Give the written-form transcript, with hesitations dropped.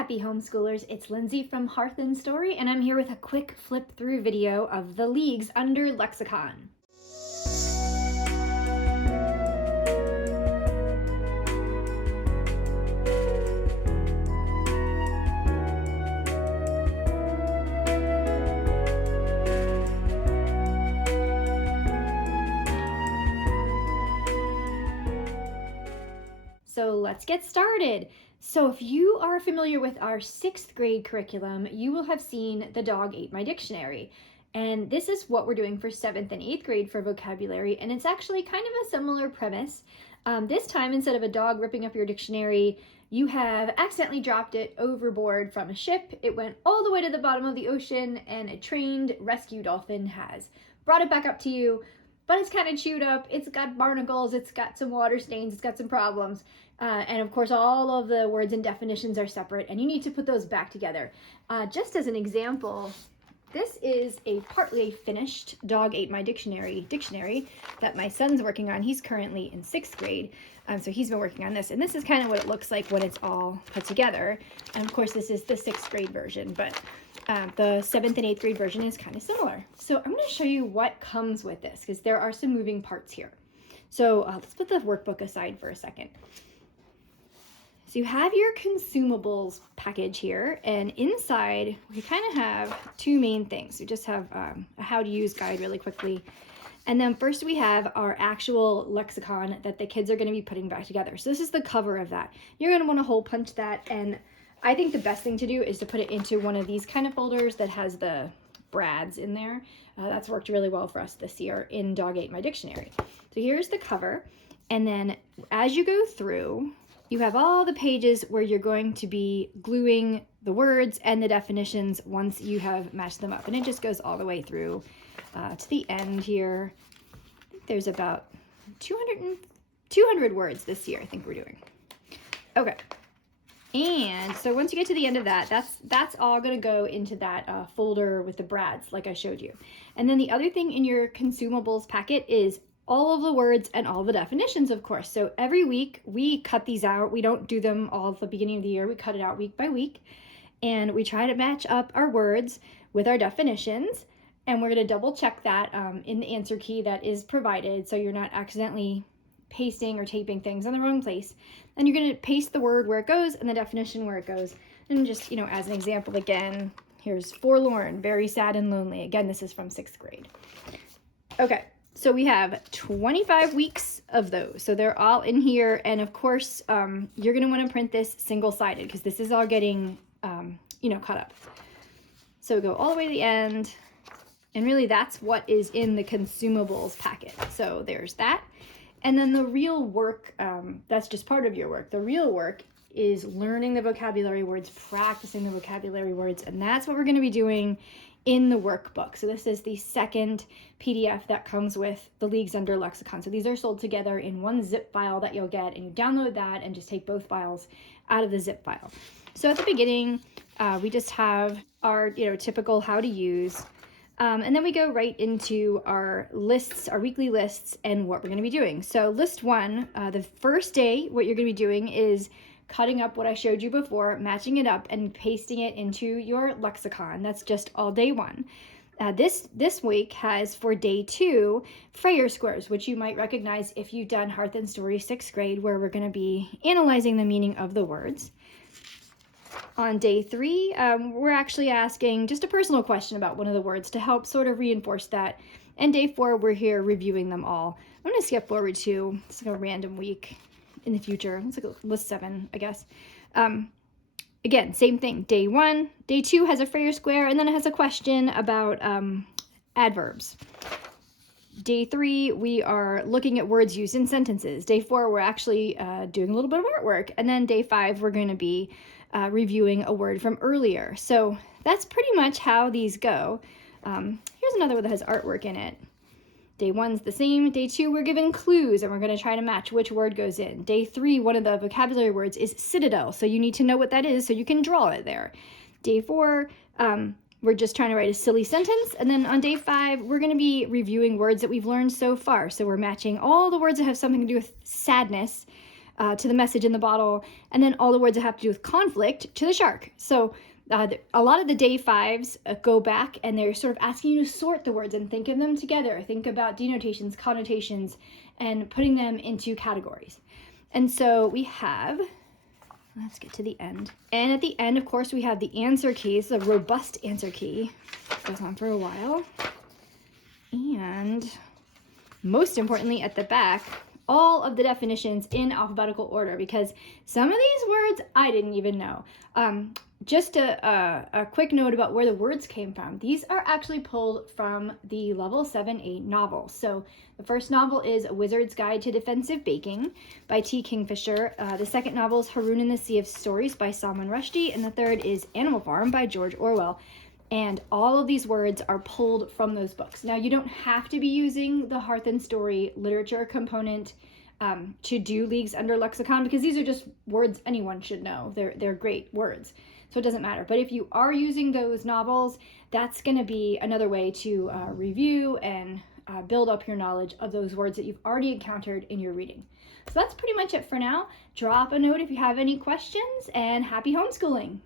happy homeschoolers, it's Lindsay from Hearth Story, and I'm here with a quick flip through video of the Leagues Under Lexicon. So let's get started. So if you are familiar with our 6th grade curriculum, you will have seen The Dog Ate My Dictionary. And this is what we're doing for 7th and 8th grade for vocabulary. And it's actually kind of a similar premise. This time, instead of a dog ripping up your dictionary, you have accidentally dropped it overboard from a ship. It went all the way to the bottom of the ocean, and a trained rescue dolphin has brought it back up to you. But it's kind of chewed up, it's got barnacles, it's got some water stains, it's got some problems. And of course, all of the words and definitions are separate, and you need to put those back together. Just as an example, this is a partly finished Dog Ate My Dictionary that my son's working on. He's currently in 6th grade, so he's been working on this. And this is kind of what it looks like when it's all put together. And of course, this is the 6th grade version, but the 7th and 8th grade version is kind of similar. So I'm going to show you what comes with this, because there are some moving parts here. So let's put the workbook aside for a second. So you have your consumables package here, and inside we kind of have two main things. We just have a how to use guide really quickly. And then first we have our actual lexicon that the kids are going to be putting back together. So this is the cover of that. You're going to want to hole punch that, and I think the best thing to do is to put it into one of these kind of folders that has the brads in there. That's worked really well for us this year in Dog Ate My Dictionary. So here's the cover, and then as you go through, you have all the pages where you're going to be gluing the words and the definitions once you have matched them up. And it just goes all the way through to the end here. I think there's about 200 words this year, I think we're doing. Okay. And so once you get to the end of that, that's all going to go into that folder with the brads like I showed you. And then the other thing in your consumables packet is all of the words and all the definitions, of course. So every week we cut these out. We don't do them all at the beginning of the year. We cut it out week by week, and we try to match up our words with our definitions. And we're going to double check that in the answer key that is provided, so you're not accidentally pasting or taping things in the wrong place. Then you're going to paste the word where it goes and the definition where it goes. And just, as an example, again, here's forlorn, very sad and lonely. Again, this is from 6th grade. Okay. So we have 25 weeks of those. So they're all in here. And of course, you're going to want to print this single-sided because this is all getting, cut up. So go all the way to the end. And really that's what is in the consumables packet. So there's that. And then the real work, that's just part of your work. The real work is learning the vocabulary words, practicing the vocabulary words. And that's what we're going to be doing in the workbook. So this is the second PDF that comes with the Leagues Under Lexicon. So these are sold together in one zip file that you'll get, and you download that and just take both files out of the zip file. So at the beginning, we just have our typical how to use, and then we go right into our lists, our weekly lists, and what we're going to be doing. So list 1, the first day, what you're going to be doing is cutting up what I showed you before, matching it up, and pasting it into your lexicon. That's just all day 1. This week has, for day 2, Frayer squares, which you might recognize if you've done Hearth Story 6th grade, where we're going to be analyzing the meaning of the words. On day 3, we're actually asking just a personal question about one of the words to help sort of reinforce that. And day 4, we're here reviewing them all. I'm going to skip forward to, it's like a random week in the future. It's like list 7, I guess. Again, same thing. Day 1, day 2 has a Frayer square, and then it has a question about adverbs. Day 3, we are looking at words used in sentences. Day 4, we're actually doing a little bit of artwork. And then day 5, we're going to be reviewing a word from earlier. So that's pretty much how these go. Here's another one that has artwork in it. Day 1's the same. Day 2, we're given clues, and we're going to try to match which word goes in. Day 3, one of the vocabulary words is citadel, so you need to know what that is so you can draw it there. Day 4, we're just trying to write a silly sentence. And then on day 5, we're going to be reviewing words that we've learned so far. So we're matching all the words that have something to do with sadness to the message in the bottle, and then all the words that have to do with conflict to the shark. So a lot of the day fives go back and they're sort of asking you to sort the words and think of them together. Think about denotations, connotations, and putting them into categories. And so we have, let's get to the end. And at the end, of course, we have the answer keys, the robust answer key. Goes on for a while. And most importantly, at the back, all of the definitions in alphabetical order, because some of these words I didn't even know. Just a quick note about where the words came from. These are actually pulled from the level 7-8 novels. So the first novel is A Wizard's Guide to Defensive Baking by T. Kingfisher. The second novel is Haroun and the Sea of Stories by Salman Rushdie. And the third is Animal Farm by George Orwell. And all of these words are pulled from those books. Now, you don't have to be using the Hearth Story literature component to do Leagues Under Lexicon, because these are just words anyone should know. They're great words, so it doesn't matter. But if you are using those novels, that's going to be another way to review and build up your knowledge of those words that you've already encountered in your reading. So that's pretty much it for now. Drop a note if you have any questions, and happy homeschooling!